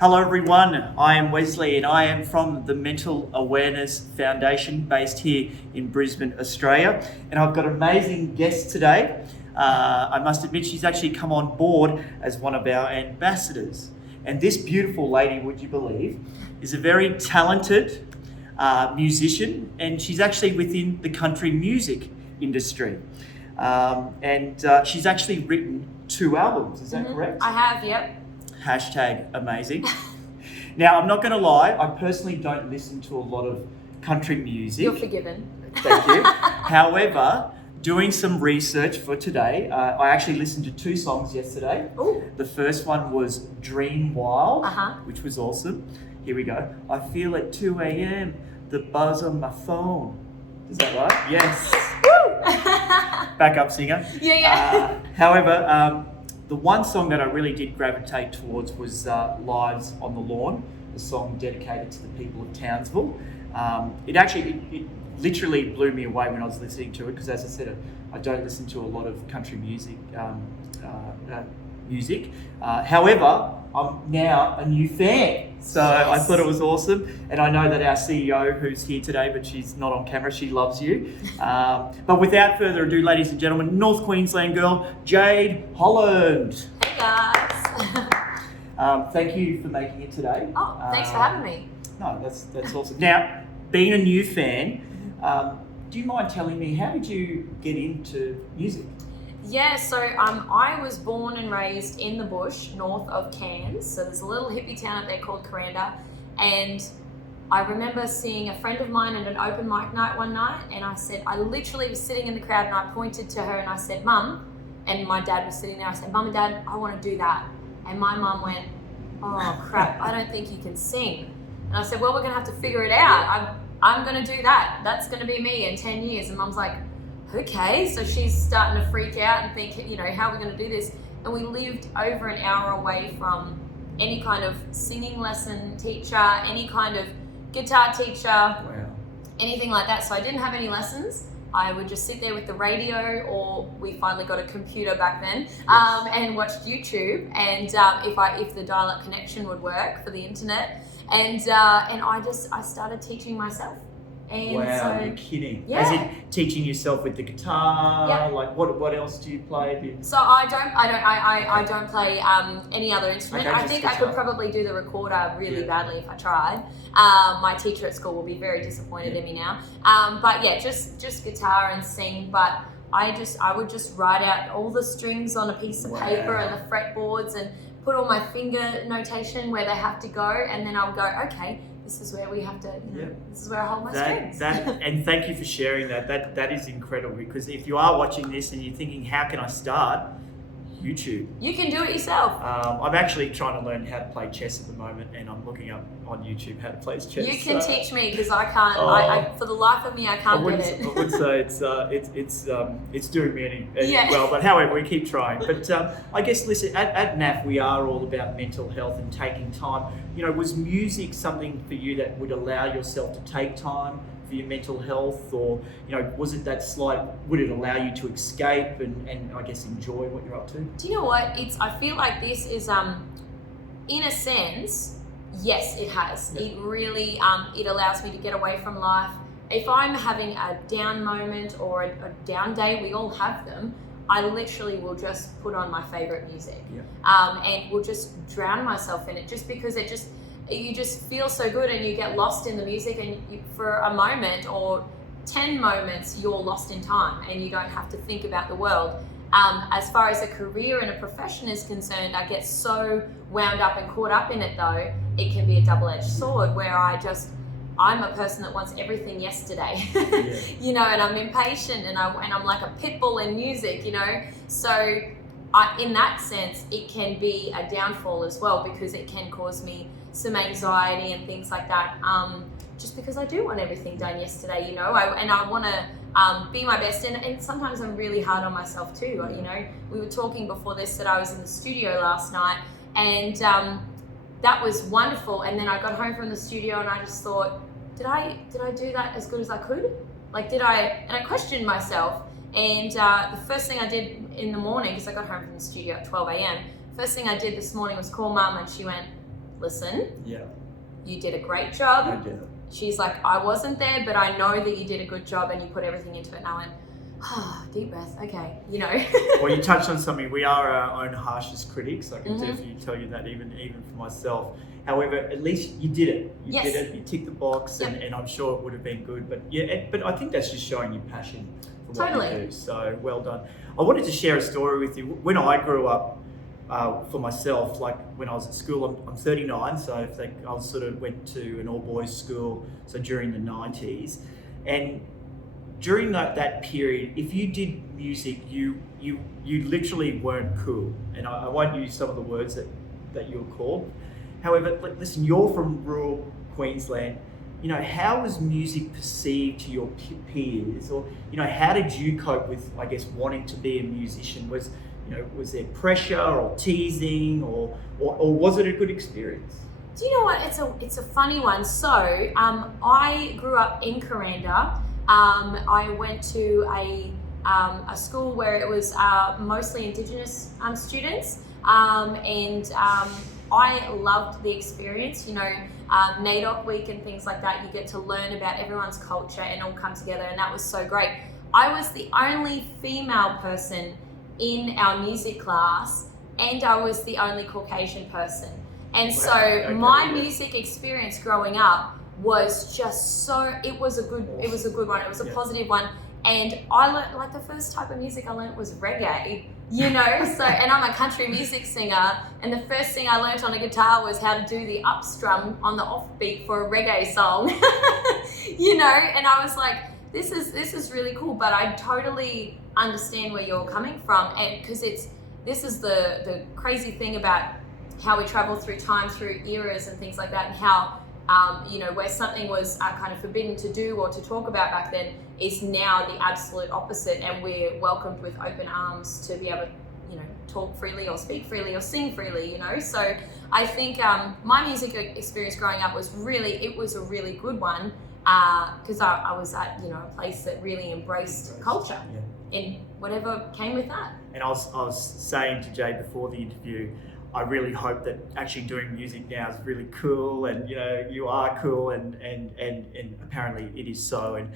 Hello everyone, I am Wesley and I am from the Mental Awareness Foundation based here in Brisbane, Australia. And I've got an amazing guest today. I must admit she's actually come on board as one of our ambassadors. And this beautiful lady, would you believe, is a very talented musician, and she's actually within the country music industry. She's actually written 2 albums, is that correct? I have, yep. Hashtag amazing. Now, I'm not going to lie, I personally don't listen to a lot of country music. You're forgiven. Thank you. However, doing some research for today, I actually listened to 2 songs yesterday. Ooh. The first one was Dream Wild, Uh-huh. which was awesome. Here we go. I feel at 2 a.m. the buzz on my phone. Is that right? Yes. Woo! Backup singer. Yeah. However, the one song that I really did gravitate towards was Lives on the Lawn, a song dedicated to the people of Townsville. It literally blew me away when I was listening to it, because as I said, I don't listen to a lot of country music. However, I'm now a new fan, so Yes. I thought it was awesome. And I know that our CEO, who's here today, but she's not on camera, she loves you. But without further ado, ladies and gentlemen, North Queensland girl, Jade Holland. Hey guys. Thank you for making it today. Oh, thanks for having me. No, that's awesome. Now, being a new fan, do you mind telling me, how did you get into music? Yeah, so I was born and raised in the bush north of Cairns. So there's a little hippie town up there called Kuranda, and I remember seeing a friend of mine at an open mic night one night, and I literally was sitting in the crowd and I pointed to her and I said, "Mum," and my dad was sitting there. I said, "Mum and Dad, I want to do that." And my mum went, "Oh crap, I don't think you can sing." And I said, "Well, we're gonna have to figure it out. I'm gonna do that. That's gonna be me in 10 years. And Mum's like, "Okay." So she's starting to freak out and think, how are we going to do this? And we lived over an hour away from any kind of singing lesson teacher, any kind of guitar teacher, Wow. anything like that. So I didn't have any lessons. I would just sit there with the radio, or we finally got a computer back then, and watched YouTube. And if the dial-up connection would work for the internet, and I started teaching myself. And wow, so, you're kidding. Yeah. As in teaching yourself with the guitar, Yeah. like what else do you play? So I don't play any other instrument. Okay, I just think I guitar. could probably do the recorder really Yeah. badly if I tried. My teacher at school will be very disappointed in me now. But yeah, just guitar and sing. But I would just write out all the strings on a piece of paper and the fretboards, and put all my finger notation where they have to go, and then I'll go, okay, this is where we have to, this is where I hold my strings. And thank you for sharing that. That is incredible, because if you are watching this and you're thinking, how can I start? YouTube. You can do it yourself. I'm actually trying to learn how to play chess at the moment, and I'm looking up on YouTube how to play chess. You can teach me, because I can't. I for the life of me, I can't get it. I would say it's doing me any Yeah. well, but however, we keep trying. But I guess, listen, at NAF we are all about mental health and taking time. Was music something for you that would allow yourself to take time for your mental health, or was it that slight? Would it allow you to escape and I guess enjoy what you're up to? Do you know what? I feel like this is in a sense, yes, it has. Yeah. It really it allows me to get away from life. If I'm having a down moment or a down day, we all have them. I literally will just put on my favorite music, and will just drown myself in it, just because you just feel so good, and you get lost in the music, and for a moment or 10 moments, you're lost in time, and you don't have to think about the world. As far as a career and a profession is concerned, I get so wound up and caught up in it, though, it can be a double-edged sword, where I'm a person that wants everything yesterday, and I'm impatient, and I'm like a pit bull in music, so in that sense, it can be a downfall as well, because it can cause me some anxiety and things like that, just because I do want everything done yesterday, and I want to be my best, and sometimes I'm really hard on myself too. We were talking before this that I was in the studio last night, and that was wonderful, and then I got home from the studio and I just thought, did I do that as good as I could? And I questioned myself, and the first thing I did in the morning, because I got home from the studio at 12 a.m, first thing I did this morning was call Mum, and she went, listen, Yeah. you did a great job. I did it. She's like, I wasn't there, but I know that you did a good job and you put everything into it. And I went, deep breath, okay, you know. Well, you touched on something. We are our own harshest critics. I can Mm-hmm. definitely tell you that, even for myself. However, at least you did it. You Yes. did it. You ticked the box, Yep. and I'm sure it would have been good. But yeah, but I think that's just showing your passion for what Totally. you do. So well done. I wanted to share a story with you. When I grew up, for myself, like when I was at school, I'm 39, so I went to an all-boys school, so during the 90s, and during that period, if you did music, you literally weren't cool, and I won't use some of the words that you were called. However, listen, you're from rural Queensland. You know, how was music perceived to your peers, or how did you cope with, I guess, wanting to be a musician? Was there pressure or teasing, or was it a good experience? Do you know what? It's a funny one. So I grew up in Coranda. I went to a school where it was mostly Indigenous students, and I loved the experience. NAIDOC week and things like that. You get to learn about everyone's culture and all come together, and that was so great. I was the only female person in our music class, and I was the only Caucasian person. And so my music experience growing up was just it was a good one. It was a positive one. And I learned, like, the first type of music I learned was reggae, so, and I'm a country music singer. And the first thing I learned on a guitar was how to do the up strum on the offbeat for a reggae song, and I was like, this is really cool, but I totally understand where you're coming from. And because this is the crazy thing about how we travel through time, through eras and things like that, and how, where something was kind of forbidden to do or to talk about back then is now the absolute opposite, and we're welcomed with open arms to be able to, talk freely or speak freely or sing freely, So I think my music experience growing up was a really good one, because I was at, a place that really embraced culture and whatever came with that. And I was saying to Jade before the interview, I really hope that actually doing music now is really cool, and you are cool, and apparently it is so. And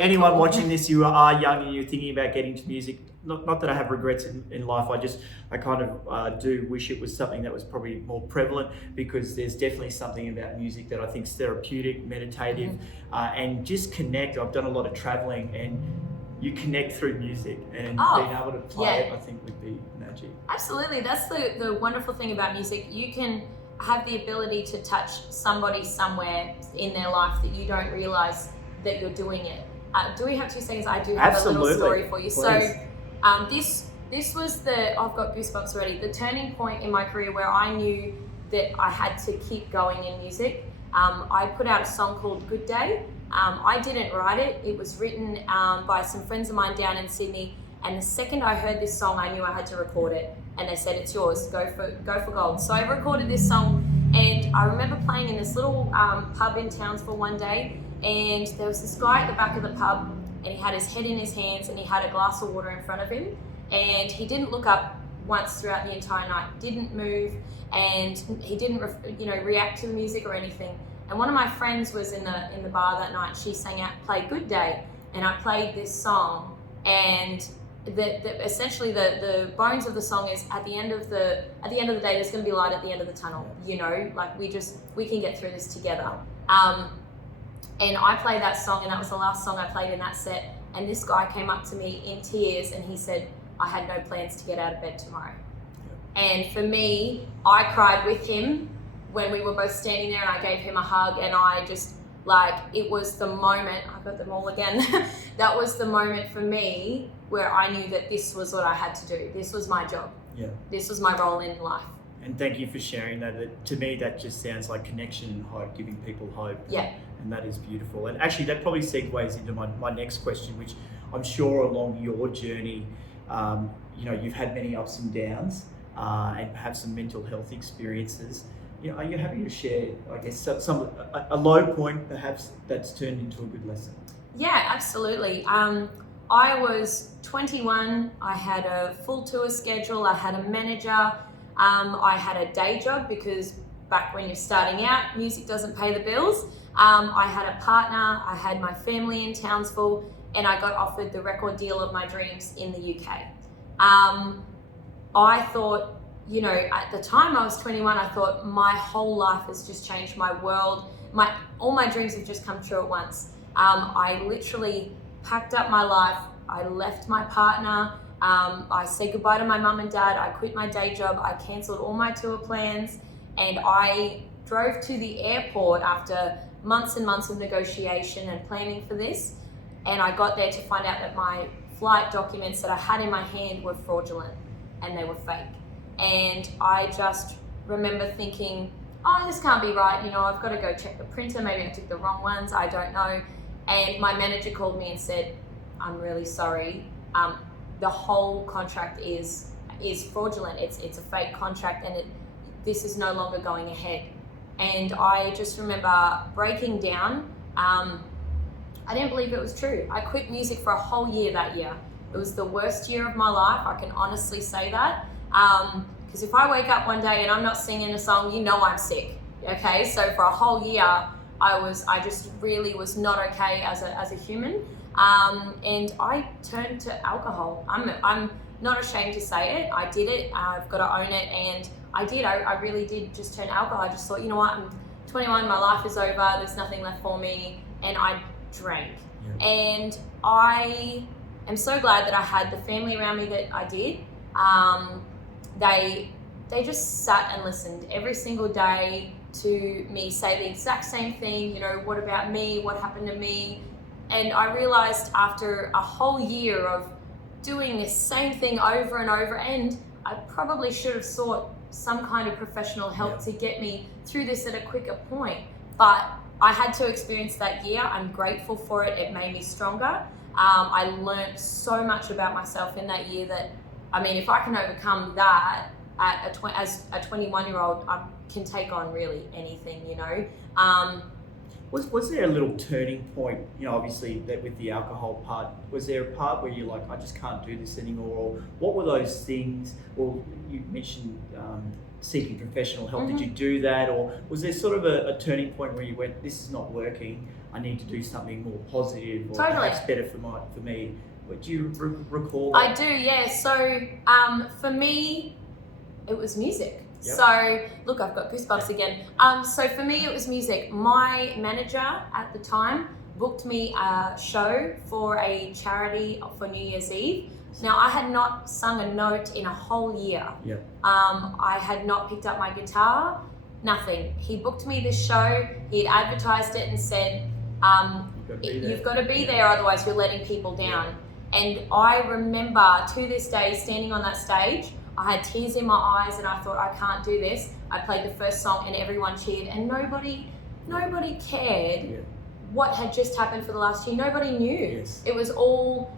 anyone watching this, you are young and you're thinking about getting to music. Not that I have regrets in life. I kind of do wish it was something that was probably more prevalent, because there's definitely something about music that I think is therapeutic, meditative, and just connect. I've done a lot of traveling, and you connect through music, and being able to play it, I think, would be magic. Absolutely. That's the wonderful thing about music. You can have the ability to touch somebody somewhere in their life that you don't realize that you're doing it. Do we have 2 seconds? I do have a little story for you. Please. So this was I've got goosebumps already, the turning point in my career where I knew that I had to keep going in music. I put out a song called Good Day. I didn't write it. It was written by some friends of mine down in Sydney. And the second I heard this song, I knew I had to record it. And they said, it's yours, go for gold. So I recorded this song, and I remember playing in this little pub in Townsville one day, and there was this guy at the back of the pub, and he had his head in his hands, and he had a glass of water in front of him, and he didn't look up once throughout the entire night, didn't move, and he didn't react to the music or anything. And one of my friends was in the bar that night. She sang out, "Play Good Day," and I played this song, and essentially the bones of the song is at the end of the day, there's going to be light at the end of the tunnel. Like we can get through this together. And I played that song, and that was the last song I played in that set. And this guy came up to me in tears, and he said, "I had no plans to get out of bed tomorrow." And for me, I cried with him when we were both standing there, and I gave him a hug, and I just, it was the moment, I got them all again, that was the moment for me where I knew that this was what I had to do. This was my job. Yeah. This was my role in life. And thank you for sharing that. To me, that just sounds like connection and hope, giving people hope. Yeah. And that is beautiful. And actually, that probably segues into my next question, which I'm sure along your journey, you've had many ups and downs, and perhaps some mental health experiences. Are you happy to share, I guess, a low point perhaps that's turned into a good lesson? Yeah, absolutely. I was 21. I had a full tour schedule. I had a manager. I had a day job because back when you're starting out, music doesn't pay the bills. I had a partner, I had my family in Townsville, and I got offered the record deal of my dreams in the UK. I thought, you know, at the time I was 21, I thought my whole life has just changed, my world, all my dreams have just come true at once. I literally packed up my life, I left my partner, I said goodbye to my mum and dad, I quit my day job, I cancelled all my tour plans, and I drove to the airport after months and months of negotiation and planning for this, and I got there to find out that my flight documents that I had in my hand were fraudulent and they were fake. And I just remember thinking, oh, this can't be right, you know, I've got to go check the printer, maybe I took the wrong ones, I don't know. And my manager called me and said, I'm really sorry, the whole contract is fraudulent, it's a fake contract, and this is no longer going ahead. And I just remember breaking down. I didn't believe it was true. I quit music for a whole year that year. It was the worst year of my life, I can honestly say that. Because if I wake up one day and I'm not singing a song, you know I'm sick, okay? So for a whole year, I just really was not okay as a human. And I turned to alcohol. I'm not ashamed to say it. I did it, I've got to own it, and I did. I really did just turn to alcohol. I just thought, you know what, I'm 21, my life is over, there's nothing left for me, and I drank. Yeah. And I am so glad that I had the family around me that I did. They just sat and listened every single day to me say the exact same thing, you know, what about me, what happened to me? And I realized after a whole year of doing this same thing over and over, and I probably should have sought some kind of professional help to get me through this at a quicker point. But I had to experience that year. I'm grateful for it. It made me stronger. I learned so much about myself in that year that, I mean, if I can overcome that as a 21-year-old, I can take on really anything, you know. Was there a little turning point, you know, obviously that with the alcohol part, was there a part where you're like, I just can't do this anymore? Or what were those things? Well, you mentioned seeking professional help. Mm-hmm. Did you do that? Or was there sort of a turning point where you went, this is not working, I need to do something more positive or perhaps better for me? Do you recall that? I do, yeah. So for me, it was music. Yep. So, look, I've got goosebumps again. So for me, it was music. My manager at the time booked me a show for a charity for New Year's Eve. Now, I had not sung a note in a whole year. Yep. I had not picked up my guitar, nothing. He booked me this show. He had advertised it and said, you've got to be there, otherwise you're letting people down. Yep. And I remember to this day standing on that stage, I had tears in my eyes and I thought, I can't do this. I played the first song and everyone cheered, and nobody cared what had just happened for the last year. Nobody knew. Yes. It was all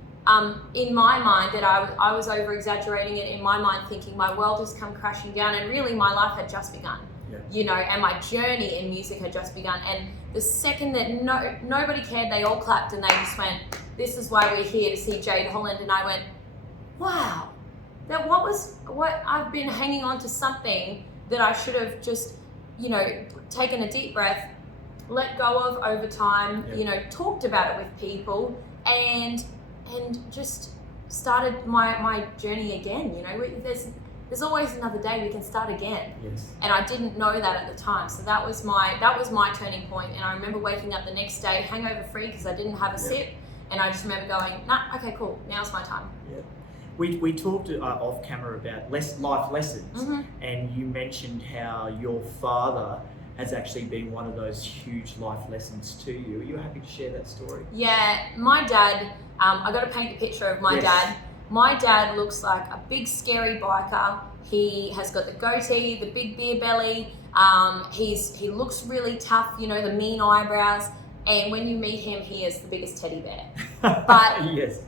in my mind that I was over exaggerating it, in my mind thinking my world has come crashing down, and really my life had just begun. Yeah. You know, and my journey in music had just begun. And the second that nobody cared, they all clapped and they just went, this is why we're here, to see Jade Holland. And I went, wow. That what I've been hanging on to something that I should have just, you know, taken a deep breath, let go of over time, you know, talked about it with people, and just started my journey again. You know, there's always another day, we can start again. Yes. And I didn't know that at the time, so that was my turning point. And I remember waking up the next day hangover free because I didn't have a sip, and I just remember going, nah, okay, cool, now's my time. Yeah. We talked off camera about life lessons, mm-hmm. and you mentioned how your father has actually been one of those huge life lessons to you. Are you happy to share that story? Yeah, my dad, I got to paint a picture of my dad. My dad looks like a big scary biker. He has got the goatee, the big beer belly. He looks really tough, you know, the mean eyebrows. And when you meet him, he is the biggest teddy bear. But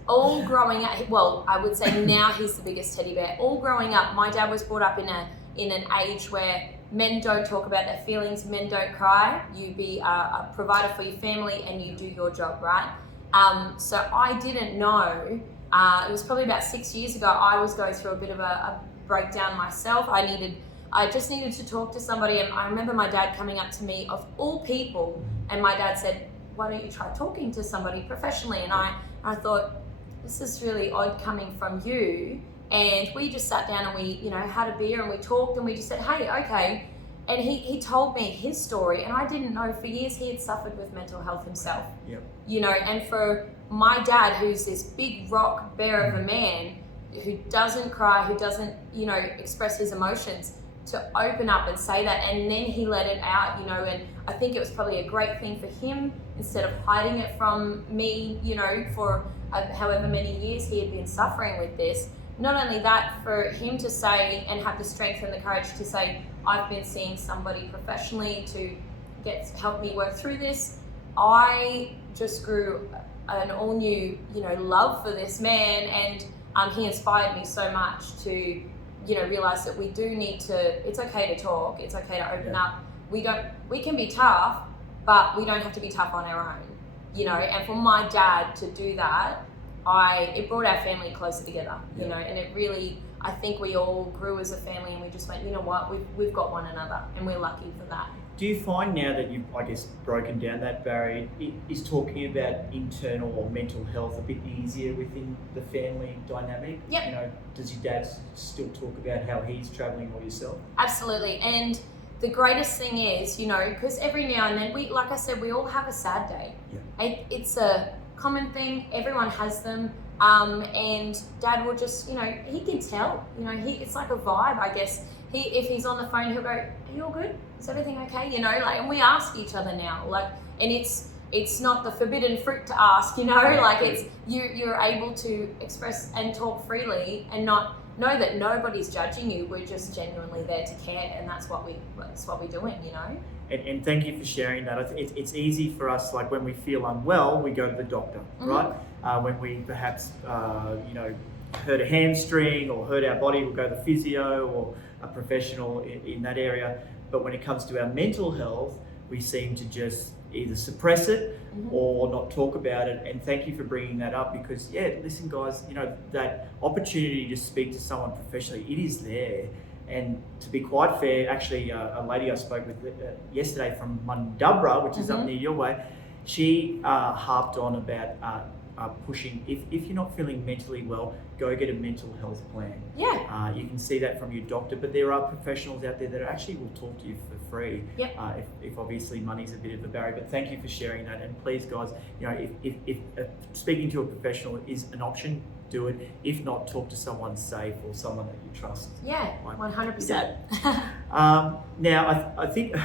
all growing up, well, I would say now he's the biggest teddy bear. All growing up, my dad was brought up in an age where men don't talk about their feelings, men don't cry. You be a provider for your family and you do your job, right? So I didn't know. It was probably about 6 years ago, I was going through a bit of a breakdown myself. I I just needed to talk to somebody. And I remember my dad coming up to me, of all people, and my dad said, why don't you try talking to somebody professionally? And I thought, this is really odd coming from you. And we just sat down and we, had a beer and we talked and we just said, hey, okay. And he told me his story, and I didn't know for years he had suffered with mental health himself. Yep. And for my dad, who's this big rock bear of a man, who doesn't cry, who doesn't, express his emotions, to open up and say that, and then he let it out, and I think it was probably a great thing for him, instead of hiding it from me, for however many years he had been suffering with this. Not only that, for him to say and have the strength and the courage to say, I've been seeing somebody professionally to help me work through this. I just grew an all new, love for this man, and he inspired me so much to, realize that we do need to, it's okay to talk, it's okay to open up. We can be tough, but we don't have to be tough on our own, and for my dad to do that, it brought our family closer together, and it really, I think we all grew as a family, and we just went, you know what, we've got one another, and we're lucky for that. Do you find now that you've, broken down that barrier, is talking about internal or mental health a bit easier within the family dynamic? Yep. Does your dad still talk about how he's travelling, or yourself? Absolutely. And the greatest thing is, because every now and then, like I said, we all have a sad day. Yeah. It's a common thing. Everyone has them. And Dad will just, he can tell, it's like a vibe, I guess. If he's on the phone, he'll go, are you all good? Is everything okay? And we ask each other now, and it's not the forbidden fruit to ask, it's, you're able to express and talk freely and not know that nobody's judging you. We're just genuinely there to care, and that's what we're doing, And thank you for sharing that. It's easy for us, like when we feel unwell, we go to the doctor, right? When we perhaps, hurt a hamstring or hurt our body, we'll go to the physio or a professional in that area. But when it comes to our mental health, we seem to just either suppress it or not talk about it. And thank you for bringing that up, because, listen, guys, that opportunity to speak to someone professionally, it is there. And to be quite fair, actually, a lady I spoke with yesterday from Mundubra, which is up near your way, she harped on about pushing, if you're not feeling mentally well, go get a mental health plan. Yeah. You can see that from your doctor, but there are professionals out there that actually will talk to you for free. Yep. If obviously money's a bit of a barrier. But thank you for sharing that. And please, guys, if speaking to a professional is an option, do it. If not, talk to someone safe or someone that you trust. Yeah, 100%. Now, I think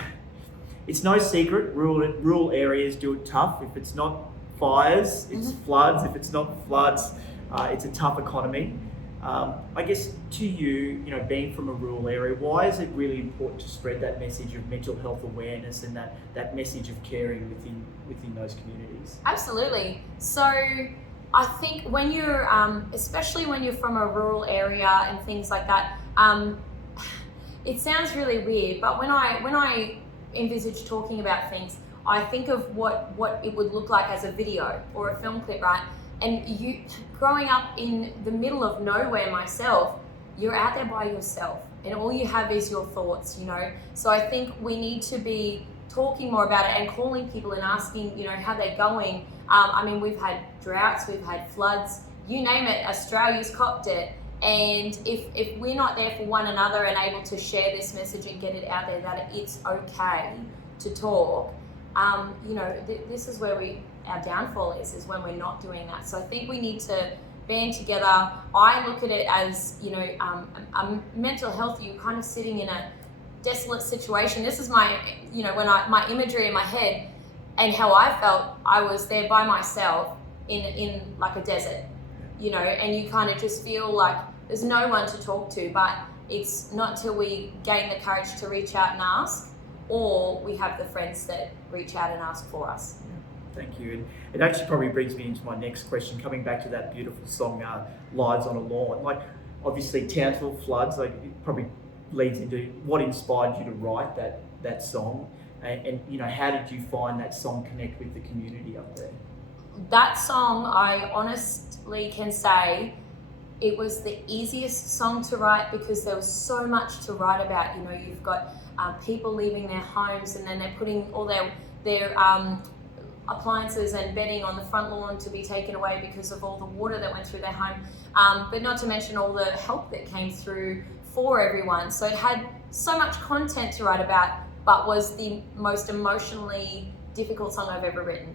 it's no secret rural areas do it tough. If it's not fires, it's floods. If it's not floods, it's a tough economy. I guess to you, being from a rural area, why is it really important to spread that message of mental health awareness and that message of caring within those communities? Absolutely. So I think when you're, especially when you're from a rural area and things like that, it sounds really weird, but when I envisage talking about things, I think of what it would look like as a video or a film clip, right? And you, growing up in the middle of nowhere myself, you're out there by yourself and all you have is your thoughts, So I think we need to be talking more about it and calling people and asking, how they're going. We've had droughts, we've had floods, you name it, Australia's copped it. And if we're not there for one another and able to share this message and get it out there that it's okay to talk, this is where our downfall is when we're not doing that. So I think we need to band together. I look at it as, mental health, you're kind of sitting in a desolate situation. This is my, my imagery in my head and how I felt. I was there by myself in like a desert, and you kind of just feel like there's no one to talk to, but it's not till we gain the courage to reach out and ask, or we have the friends that reach out and ask for us. Thank you. And it actually probably brings me into my next question, coming back to that beautiful song, Lives on a Lawn. Like, obviously, Townsville floods, like, it probably leads into what inspired you to write that song. And how did you find that song connect with the community up there? That song, I honestly can say, it was the easiest song to write because there was so much to write about. You know, you've got people leaving their homes, and then they're putting all their appliances and bedding on the front lawn to be taken away because of all the water that went through their home. But not to mention all the help that came through for everyone. So it had so much content to write about, but was the most emotionally difficult song I've ever written.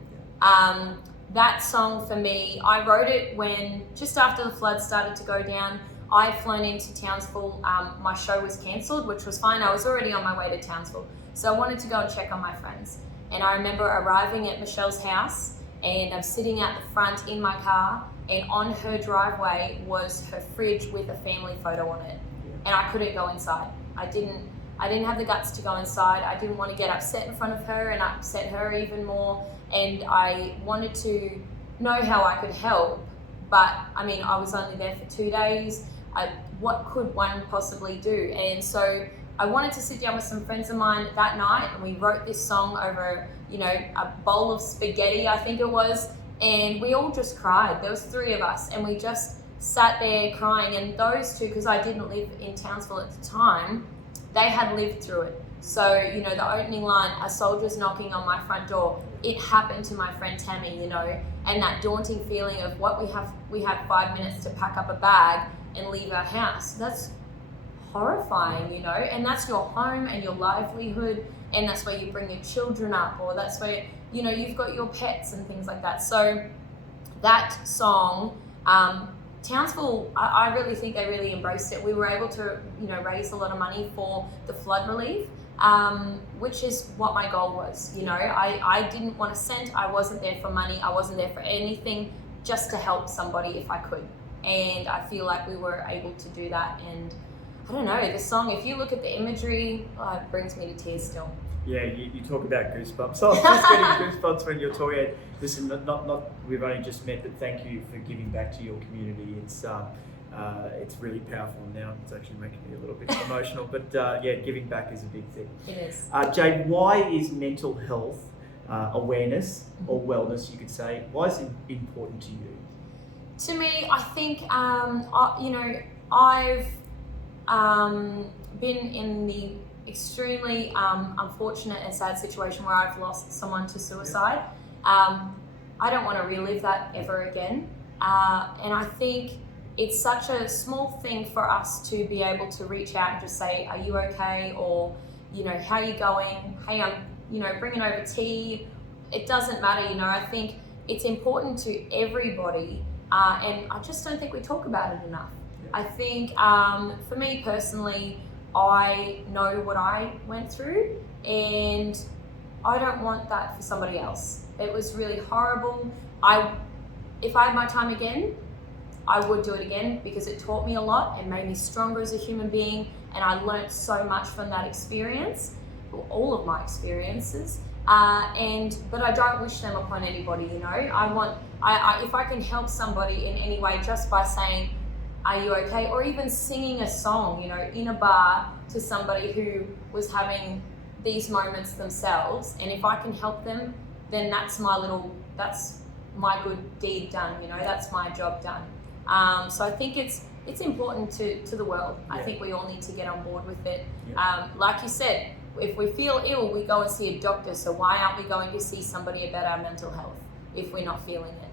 That song for me, I wrote it when, just after the flood started to go down. I had flown into Townsville. My show was cancelled, which was fine. I was already on my way to Townsville. So I wanted to go and check on my friends. And I remember arriving at Michelle's house, and I'm sitting out the front in my car, and on her driveway was her fridge with a family photo on it. And I couldn't go inside. I didn't have the guts to go inside. I didn't want to get upset in front of her and upset her even more. And I wanted to know how I could help. But I mean, I was only there for 2 days. What could one possibly do? And so I wanted to sit down with some friends of mine that night, and we wrote this song over, you know, a bowl of spaghetti, I think it was. And we all just cried. There was 3 of us, and we just sat there crying. And those two, because I didn't live in Townsville at the time, they had lived through it. So, you know, the opening line, a soldier's knocking on my front door, it happened to my friend Tammy, you know, and that daunting feeling of we have 5 minutes to pack up a bag and leave our house. That's horrifying, you know, and that's your home and your livelihood, and that's where you bring your children up, or that's where, you know, you've got your pets and things like that. So that song, Townsville, I really think they really embraced it. We were able to, you know, raise a lot of money for the flood relief, which is what my goal was. You know, I didn't want a cent. I wasn't there for money. I wasn't there for anything, just to help somebody if I could. And I feel like we were able to do that. And I don't know, the song, if you look at the imagery, it brings me to tears still. Yeah, you talk about goosebumps. So I'm just getting goosebumps when you're talking. Listen, not we've only just met, but thank you for giving back to your community. It's really powerful now. It's actually making me a little bit emotional. But yeah, giving back is a big thing. It is. Jade, why is mental health awareness or wellness, you could say, why is it important to you? To me, I think you know, I've been in the extremely unfortunate and sad situation where I've lost someone to suicide. I don't want to relive that ever again. And I think it's such a small thing for us to be able to reach out and just say, are you okay? Or, you know, how are you going? Hey, I'm, you know, bringing over tea. It doesn't matter, you know. I think it's important to everybody. And I just don't think we talk about it enough. I think for me personally, I know what I went through, and I don't want that for somebody else. It was really horrible. If I had my time again, I would do it again, because it taught me a lot and made me stronger as a human being, and I learned so much from that experience, all of my experiences. But I don't wish them upon anybody, you know. If I can help somebody in any way just by saying, are you okay? Or even singing a song, you know, in a bar to somebody who was having these moments themselves. And if I can help them, then that's my good deed done, you know, that's my job done. So I think it's important to the world. Yeah. I think we all need to get on board with it. Yeah. Like you said, if we feel ill, we go and see a doctor. So why aren't we going to see somebody about our mental health if we're not feeling it?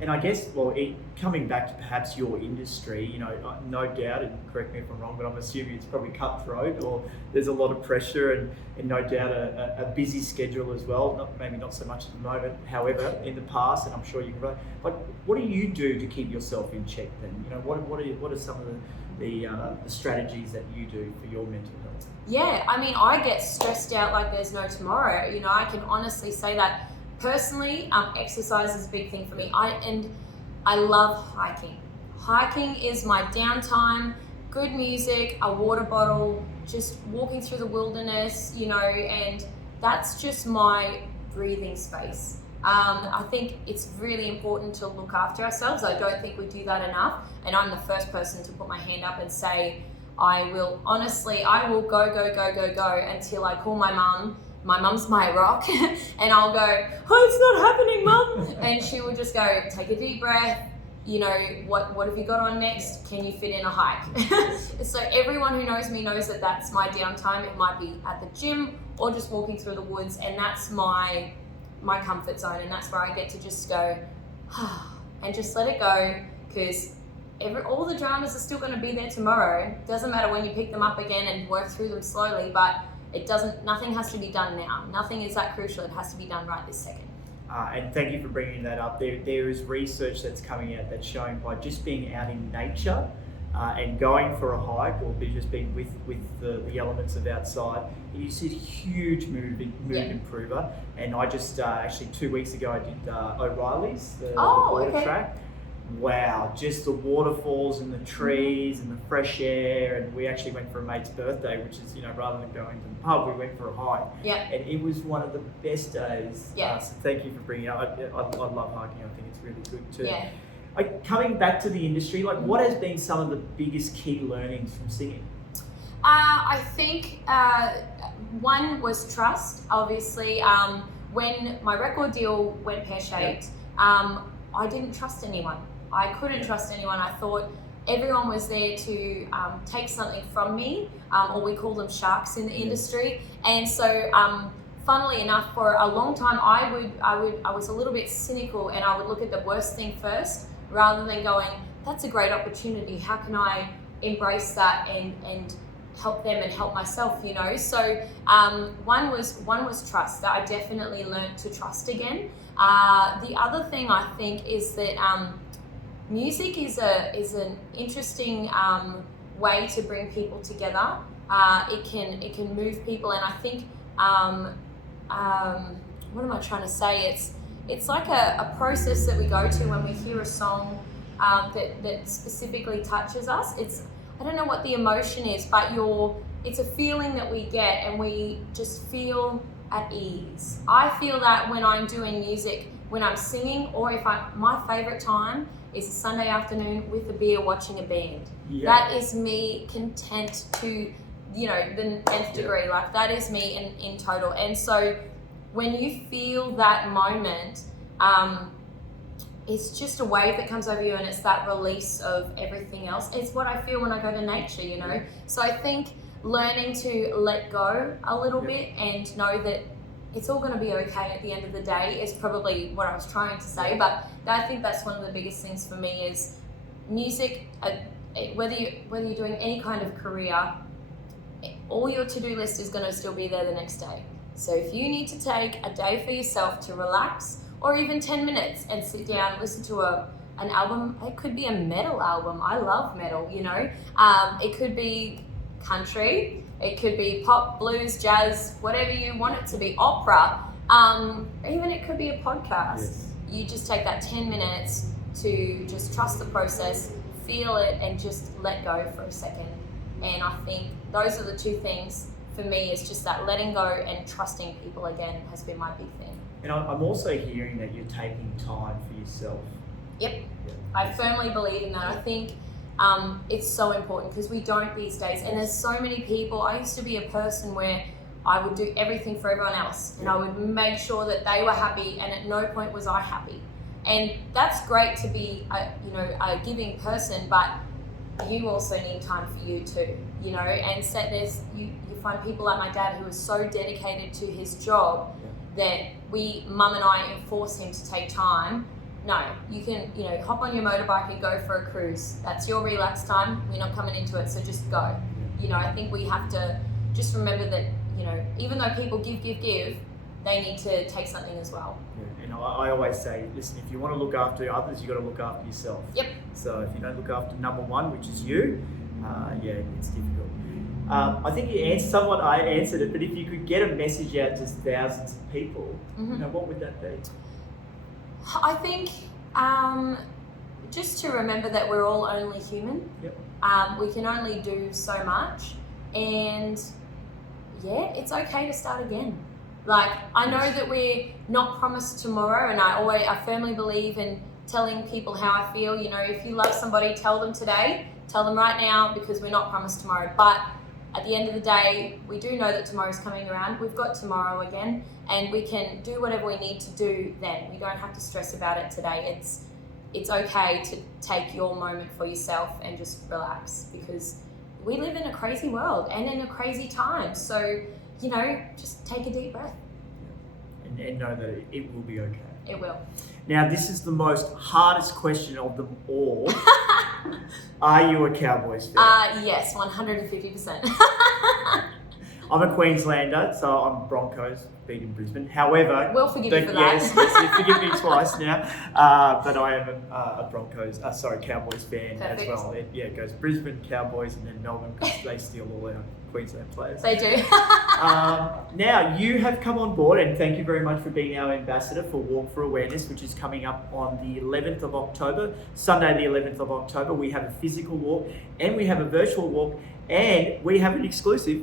And I guess, well, coming back to perhaps your industry, you know, no doubt, and correct me if I'm wrong, but I'm assuming it's probably cutthroat, or there's a lot of pressure and no doubt a busy schedule as well. Maybe not so much at the moment, however, in the past, and I'm sure you can relate. But what do you do to keep yourself in check then? You know, what are some of the strategies that you do for your mental health? Yeah, I mean, I get stressed out like there's no tomorrow. You know, I can honestly say that. Personally, exercise is a big thing for me. I love hiking. Hiking is my downtime, good music, a water bottle, just walking through the wilderness, you know, and that's just my breathing space. I think it's really important to look after ourselves. I don't think we do that enough. And I'm the first person to put my hand up and say, I will go until I call my mum. My mum's my rock, and I'll go, oh, it's not happening, mum. And she will just go, take a deep breath, you know, what have you got on next? Can you fit in a hike? So everyone who knows me knows that that's my downtime. It might be at the gym or just walking through the woods, and that's my comfort zone, and that's where I get to just go and just let it go, because all the dramas are still going to be there tomorrow. Doesn't matter when you pick them up again and work through them slowly, but nothing has to be done now. Nothing is that crucial. It has to be done right this second. And thank you for bringing that up. There is research that's coming out that's showing by just being out in nature and going for a hike, or just being with the elements of outside, it is a huge mood improver. And I just actually 2 weeks ago I did O'Reilly's, the water track. Wow, just the waterfalls and the trees and the fresh air, and we actually went for a mate's birthday, which is, rather than going to the pub, we went for a hike. Yeah. And it was one of the best days. Yeah. So thank you for bringing it up. I love hiking. I think it's really good too. Yeah. Coming back to the industry, what has been some of the biggest key learnings from singing? I think one was trust. Obviously, when my record deal went pear-shaped, I didn't trust anyone. I couldn't trust anyone. I thought everyone was there to take something from me, or we call them sharks in the industry. And so, funnily enough, for a long time, I was a little bit cynical, and I would look at the worst thing first, rather than going, that's a great opportunity. How can I embrace that and help them and help myself? So one was trust. That I definitely learned to trust again. The other thing I think is that music is an interesting way to bring people together. It can move people, and I think what am I trying to say? It's like a process that we go to when we hear a song that specifically touches us. I don't know what the emotion is, but it's a feeling that we get, and we just feel at ease. I feel that when I'm doing music, when I'm singing, or my favorite time is a Sunday afternoon with a beer watching a band. Yeah. That is me content to, the nth degree. Like, that is me in total. And so when you feel that moment, it's just a wave that comes over you, and it's that release of everything else. It's what I feel when I go to nature, So I think learning to let go a little bit and know that it's all going to be okay at the end of the day is probably what I was trying to say. But I think that's one of the biggest things for me is music. Whether you're doing any kind of career, all your to-do list is going to still be there the next day. So if you need to take a day for yourself to relax, or even 10 minutes and sit down, listen to an album. It could be a metal album. I love metal, It could be country. It could be pop, blues, jazz, whatever you want it to be, opera. Even it could be a podcast. Yes. You just take that 10 minutes to just trust the process, feel it, and just let go for a second. And I think those are the two things for me, is just that letting go and trusting people again has been my big thing. And I'm also hearing that you're taking time for yourself. Yep. I firmly believe in that. I think it's so important, because we don't these days. And there's so many people. I used to be a person where I would do everything for everyone else, and I would make sure that they were happy, and at no point was I happy. And that's great to be a giving person, but you also need time for you too, And so you find people like my dad, who is so dedicated to his job that Mum and I enforce him to take time. No, you can, hop on your motorbike and go for a cruise. That's your relax time. We're not coming into it, so just go. I think we have to just remember that, even though people give, they need to take something as well. Yeah. And I always say, listen, if you want to look after others, you've got to look after yourself. Yep. So if you don't look after number one, which is you, it's difficult. I think you I answered it, but if you could get a message out to thousands of people, what would that be? I think just to remember that we're all only human. Yep. We can only do so much, and it's okay to start again. Like, I know that we're not promised tomorrow, and I firmly believe in telling people how I feel. If you love somebody, tell them today, tell them right now, because we're not promised tomorrow. But at the end of the day, we do know that tomorrow's coming around. We've got tomorrow again, and we can do whatever we need to do then. We don't have to stress about it today. it's okay to take your moment for yourself and just relax, because we live in a crazy world and in a crazy time. So, you know, just take a deep breath. And know that it will be okay. It will. Now, this is the most hardest question of them all. Are you a Cowboys fan? Yes, 150%. I'm a Queenslander, so I'm Broncos, beating Brisbane. However, we'll forgive you for that. Yes, forgive me twice now. But I am a Cowboys fan. Perfect. As well. It goes Brisbane, Cowboys, and then Melbourne, because they steal all our Queensland players. They do. Now, you have come on board, and thank you very much for being our ambassador for Walk for Awareness, which is coming up on the 11th of October, Sunday the 11th of October. We have a physical walk, and we have a virtual walk, and we have an exclusive.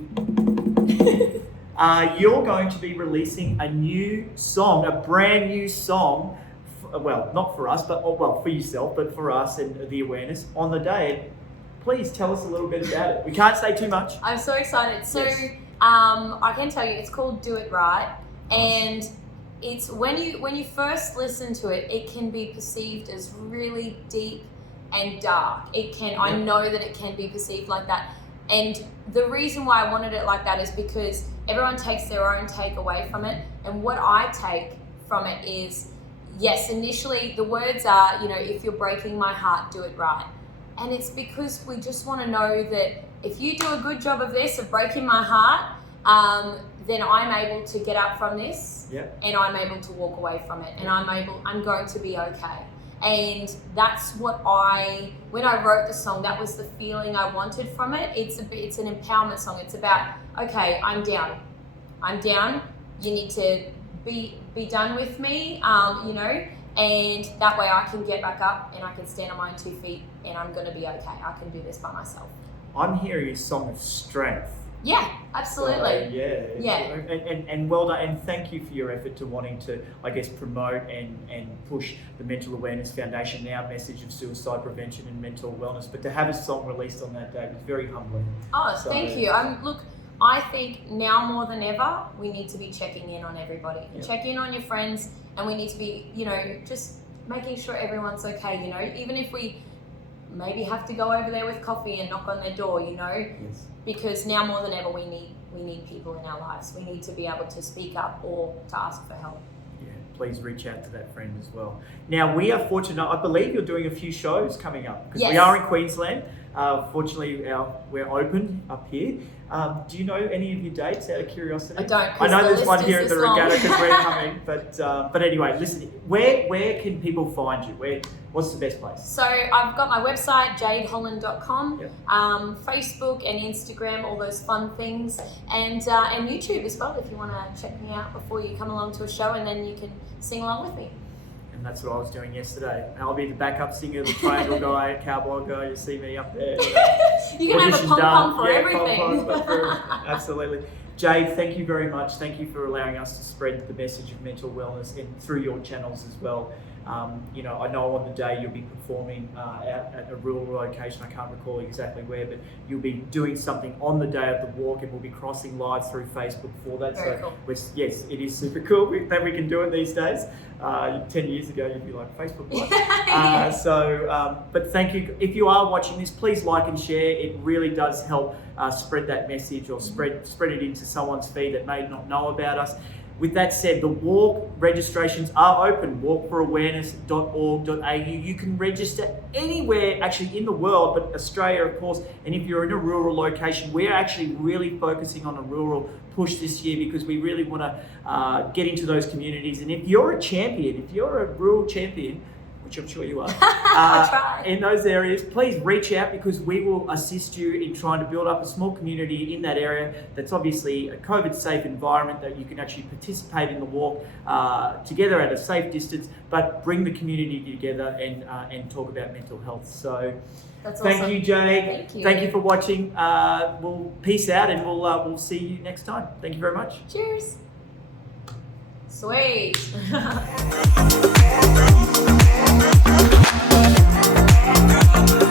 You're going to be releasing a new song, a brand new song, well, not for us, but for yourself, but for us and the awareness on the day. Please tell us a little bit about it. We can't say too much. I'm so excited. So, yes. I can tell you, it's called Do It Right, and it's when you first listen to it, it can be perceived as really deep and dark. It can. Yeah. I know that it can be perceived like that. And the reason why I wanted it like that is because everyone takes their own take away from it. And what I take from it is, yes, initially the words are, you know, if you're breaking my heart, do it right. And it's because we just want to know that if you do a good job of this, of breaking my heart, then I'm able to get up from this, yep. And I'm able to walk away from it, and I'm going to be okay. And that's what when I wrote the song, that was the feeling I wanted from it. It's an empowerment song. It's about, okay, I'm down. You need to be done with me, you know, and that way I can get back up and I can stand on my own 2 feet and I'm going to be okay. I can do this by myself. I'm hearing a song of strength. Yeah, absolutely. Yeah. And well done, and thank you for your effort to wanting to, I guess, promote and push the Mental Awareness Foundation, our message of suicide prevention and mental wellness. But to have a song released on that day was very humbling. Oh, so, thank you. Look, I think now more than ever, we need to be checking in on everybody. Yep. Check in on your friends, and we need to be, you know, just making sure everyone's okay, you know, even if we maybe have to go over there with coffee and knock on their door, you know. Yes. Because now more than ever we need people in our lives. We need to be able to speak up or to ask for help. Yeah, please reach out to that friend as well. Now, we are fortunate, I believe you're doing a few shows coming up, because yes. We are in Queensland. Fortunately, we're open up here. Do you know any of your dates out of curiosity? I don't. I know there's one here at the regatta because we're coming. But anyway, listen. Where can people find you? What's the best place? So I've got my website, jadeholland.com, yep. Facebook and Instagram, all those fun things, and YouTube as well. If you want to check me out before you come along to a show, and then you can sing along with me. And that's what I was doing yesterday. And I'll be the backup singer, the triangle guy, cowboy guy. You see me up there. You can have a pom-pom for everything. Absolutely. Jade, thank you very much. Thank you for allowing us to spread the message of mental wellness through your channels as well. You know, I know on the day you'll be performing at a rural location. I can't recall exactly where, but you'll be doing something on the day of the walk, and we'll be crossing live through Facebook for that. Very cool. Yes, it is super cool that we can do it these days. 10 years ago, you'd be like, Facebook Live. But thank you. If you are watching this, please like and share. It really does help spread that message, or spread it into someone's feed that may not know about us. With that said, the walk registrations are open, walkfораwareness.org.au. You can register anywhere actually in the world, but Australia, of course. And if you're in a rural location, we're actually really focusing on a rural push this year, because we really want to get into those communities. And if you're a champion, if you're a rural champion, which I'm sure you are, in those areas, please reach out, because we will assist you in trying to build up a small community in that area that's obviously a COVID-safe environment, that you can actually participate in the walk together at a safe distance, but bring the community together and talk about mental health. So that's thank awesome. you, Jade. Thank you. Thank you for watching. We'll peace out, and we'll see you next time. Thank you very much. Cheers. Sweet. We'll be right back.